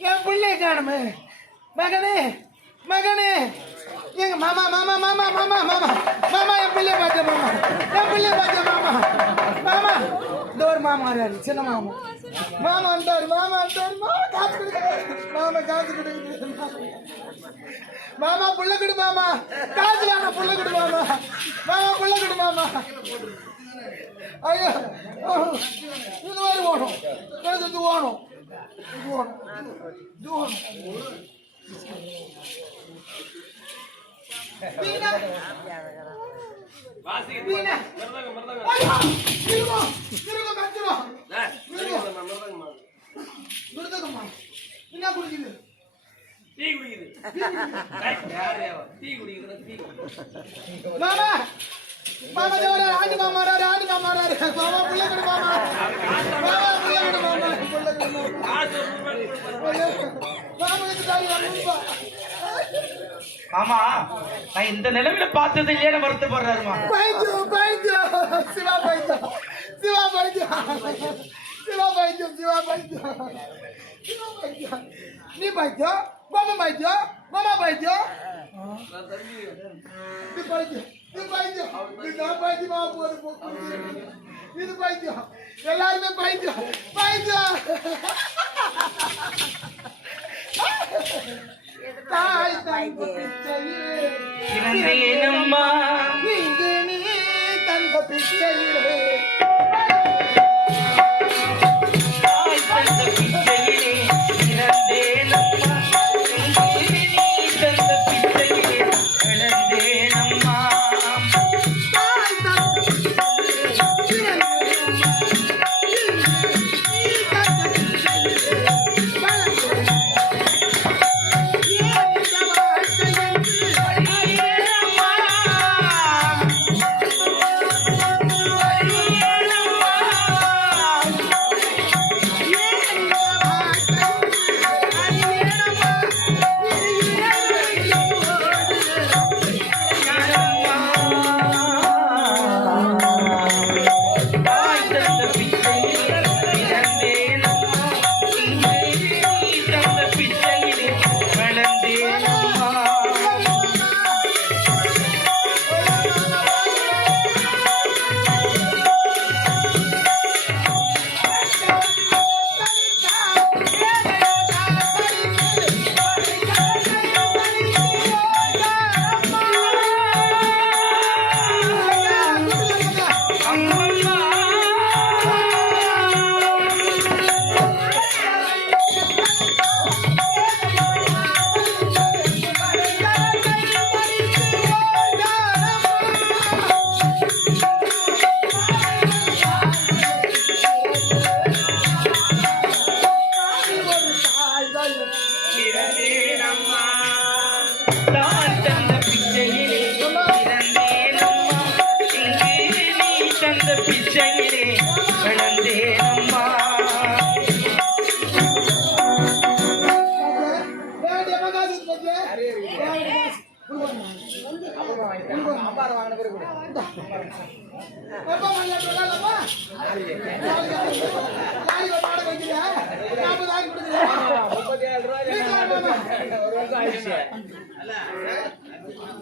என் பிள்ளை காணுமே மகனே மகனே எங்க மாமா மாமா மாமா மாமா மாமா மாமா என் பிள்ளை பார்த்த மாமா என் பிள்ளை பார்த்த மாமா மாமா இந்த ஒரு மாமா வராரு சின்ன மாமா மாமா வந்தாரு மாமா வந்தாரு மாமா காசு கொடுக்குது மாமா புள்ள கொடு மாமா காசு வேணாம் புள்ள கொடு மாமா மாமா புள்ள கொடு மாமா ஐயோ இது மாதிரி ஓடும் இது ஓடும் இது ஓடும் இது ஓடும் என்ன குடிக்குது டீ குடிக்குது மாமா மாமா தேவரா ஆண்டு மாமா ராரு ஆண்டு மாமா ராரு மாமா புள்ள கொடு மாமா மாமா புள்ள கொடு மாமா புள்ள கொடு மாமா மாமா நான் இந்த நிலைமையில பார்த்தது இல்லையே வருத்தப்படுறாருமா பைத்தியோ பைத்தியோ சிவா பைத்தியோ சிவா பைத்தியோ சிவா பைத்தியோ சிவா பைத்தியோ சிவா பைத்தியோ நீ பைத்தியோ மாமா பைத்தியோ மாமா பைத்தியோ நீ பைத்தியோ நீ பைத்தியோ நீ நான் பைத்தியமா போது இது பைத்தியோ எல்லாருமே பைத்தியோ பைத்தியோ தாய் தங்க பிச்சையிலம்மா நீங்க நீ தங்க பிச்சையிலே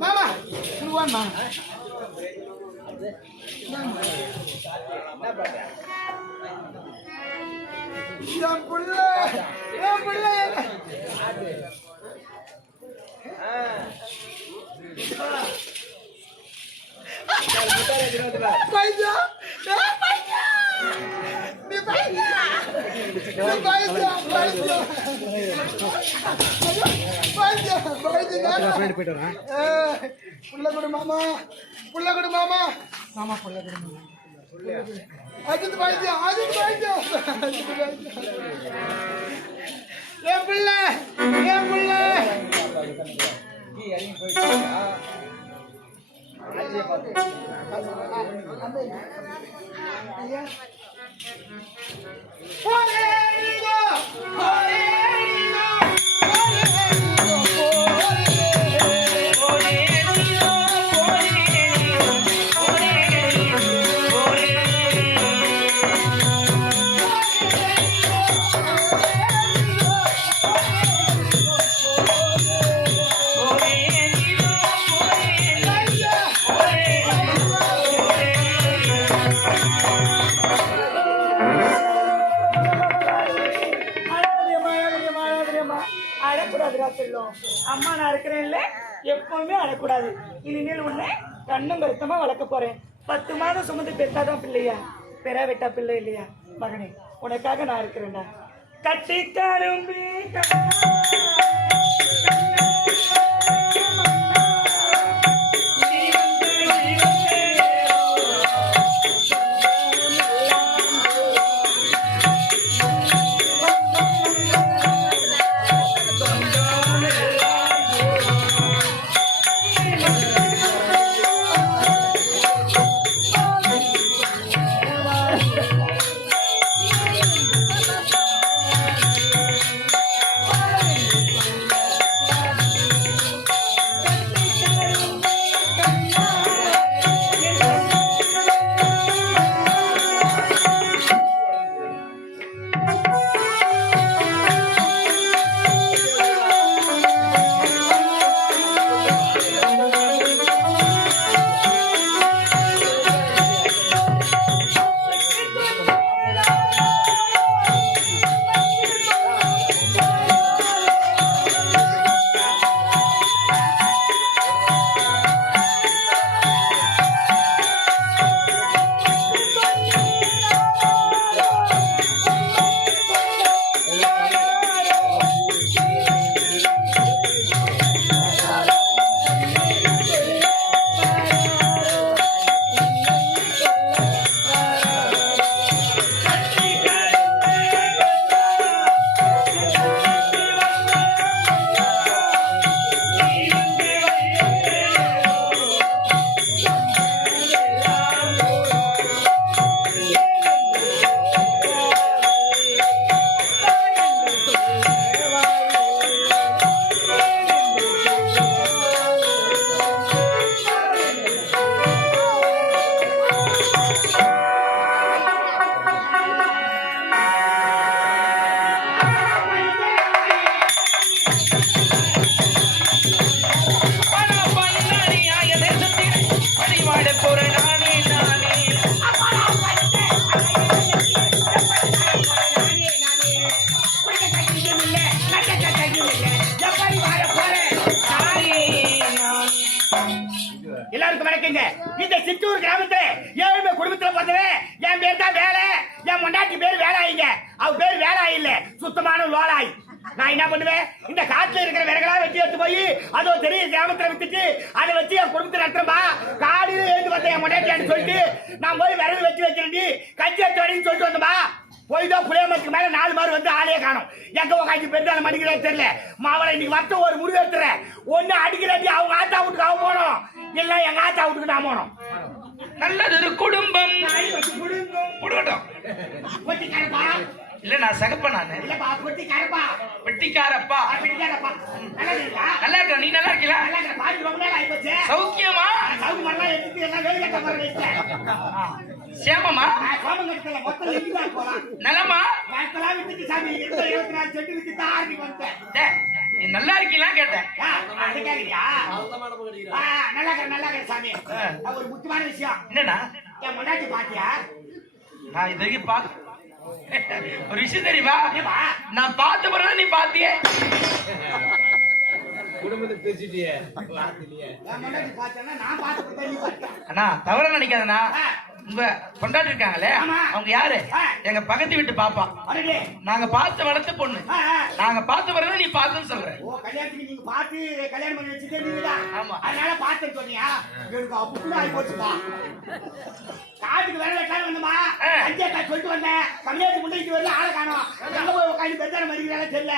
மாமா குருவான் என் புள்ள என் புள்ள பைசா நீ பைசா நீ பைசா பைசா பைசா பைசா புள்ள கொடு மாமா புள்ள கொடு மாமா மாமா புள்ள கொடு மாமா அஜித் பைசா அஜித் பைசா என் புள்ள என் புள்ள அழக்கூடாதுடா செல்லும். அம்மா நான் இருக்கிறேன்ல, எப்பவுமே அழக்கூடாது. இனிமேல் உன்னை கண்ணும் கருத்தமா வளர்க்க போறேன். 10 மாதம் சுமந்து பெற்றாதான் பிள்ளையா, பெறா வெட்டா பிள்ளை இல்லையா? மகனே, உனக்காக நான் இருக்கிறேன்டா. கட்டி கரும்பி எல்லாருக்கும் வணக்கங்க. இந்த சித்தூர் கிராமத்துல ஏழ்மை குடும்பத்துல பார்த்தவன் என் பேர் தான் வேலை. என் மொண்டாட்டி பேர் வேலாயிங்க. அவ பேர் வேலாய் இல்ல, சுத்தமான லோலாய். நான் என்ன பண்ணுவேன், இந்த காட்டுல இருக்கிற விறகெல்லாம் வெட்டி எடுத்து போய் அதோ தெரிய கிராமத்துல வித்துட்டு அதை வச்சு என் குடும்பத்தை நடத்துறப்பா. காலையில எழுந்து வந்த என் மொண்டாட்டியான்னு சொல்லிட்டு நான் போய் விறகு வெட்டி வைக்கிறேன், கஞ்சி எடுத்து வரேன்னு சொல்லிட்டு வந்தோம்பா. போய்தான் புளியமரத்துக்கு மேல 4 பேர் வந்து ஆளையே காணும். எங்க உட்காந்து பெருந்தாலும் மடிக்கிறேன் தெரியல. மாவளை இன்னைக்கு வத்த ஒரு முடிவு எடுத்துறேன். ஒண்ணு அடிக்கிறாட்டி அவங்க ஆத்தா வீட்டுக்கு அவன் போனோம், இல்ல எங்க ஆத்தா வீட்டுக்கு நான் போனோம். நல்லது குடும்பம் குடும்பம் இல்ல நான் சகப்ப நானு வெட்டிக்காரப்பா. நல்லா இருக்க, நீ நல்லா இருக்கல? சௌக்கியமா? சேமமா? நலமா? நீ நல்லா இருக்கீங்களா கேட்டேன். ஒரு முக்கியமான விஷயம் என்னன்னா, என் முன்னாடி பாத்தியா? நான் இது வரைக்கும் பார்த்து ஒரு விஷயம் தெரியுமா? நான் பார்த்த பிறகு நீ பாத்தியே. அண்ணா தவற நினைக்காதண்ணா. உங்க கொண்டாடி இருக்காங்களே அவங்க யாரு? எங்க பக்கத்து வீட்டு பாப்பா. நாங்க பார்த்து வளர்த்த பொண்ணு. நாங்க பார்த்த பிறகு நீ பார்த்துன்னு சொல்றேன். கல்யாணத்துக்கு நீங்க பார்த்து கல்யாணம் பண்ணி வச்சுட்டு ஆமா, அதனால பார்த்து சொன்னியா? எனக்கு அப்படி ஆகி போச்சுப்பா. காட்டுக்கு வேற வெட்டாலும் வந்தமா, அஞ்சேக்கா சொல்லிட்டு வந்தேன். கல்யாணத்துக்கு முன்னாடி வரல, ஆளை காணோம். எங்க போய் உட்காந்து பெருந்தான மதிக்கிறாங்க தெரியல.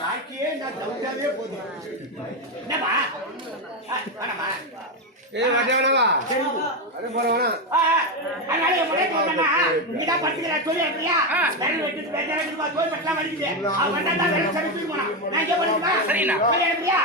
வாழ்க்கையே நான் தவிர்க்காதே போகுது. என்னப்பா வேணாமா? அதனால என் முன்னாடி வந்தா நீதான் படுத்துக்கிற சொல்லி அப்படியா? தோல் பட்டலாம் வலிக்குது. அவன் வந்தா தான் வேலை சரி தூக்கி போனான். நான் இங்கே பண்ணுமா? சரிண்ணா. அப்படியா?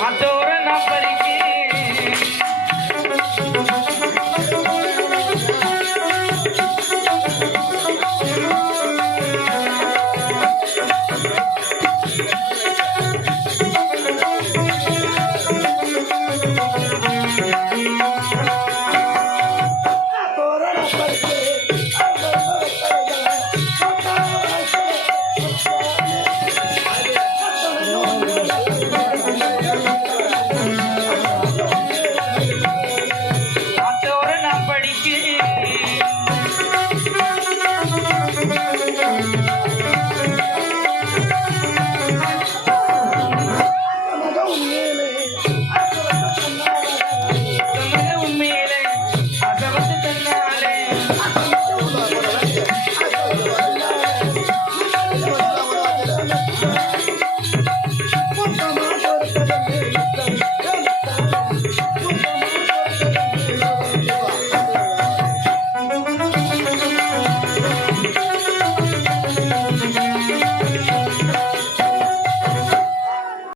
மத்தோர நான் பறிக்கிறேன்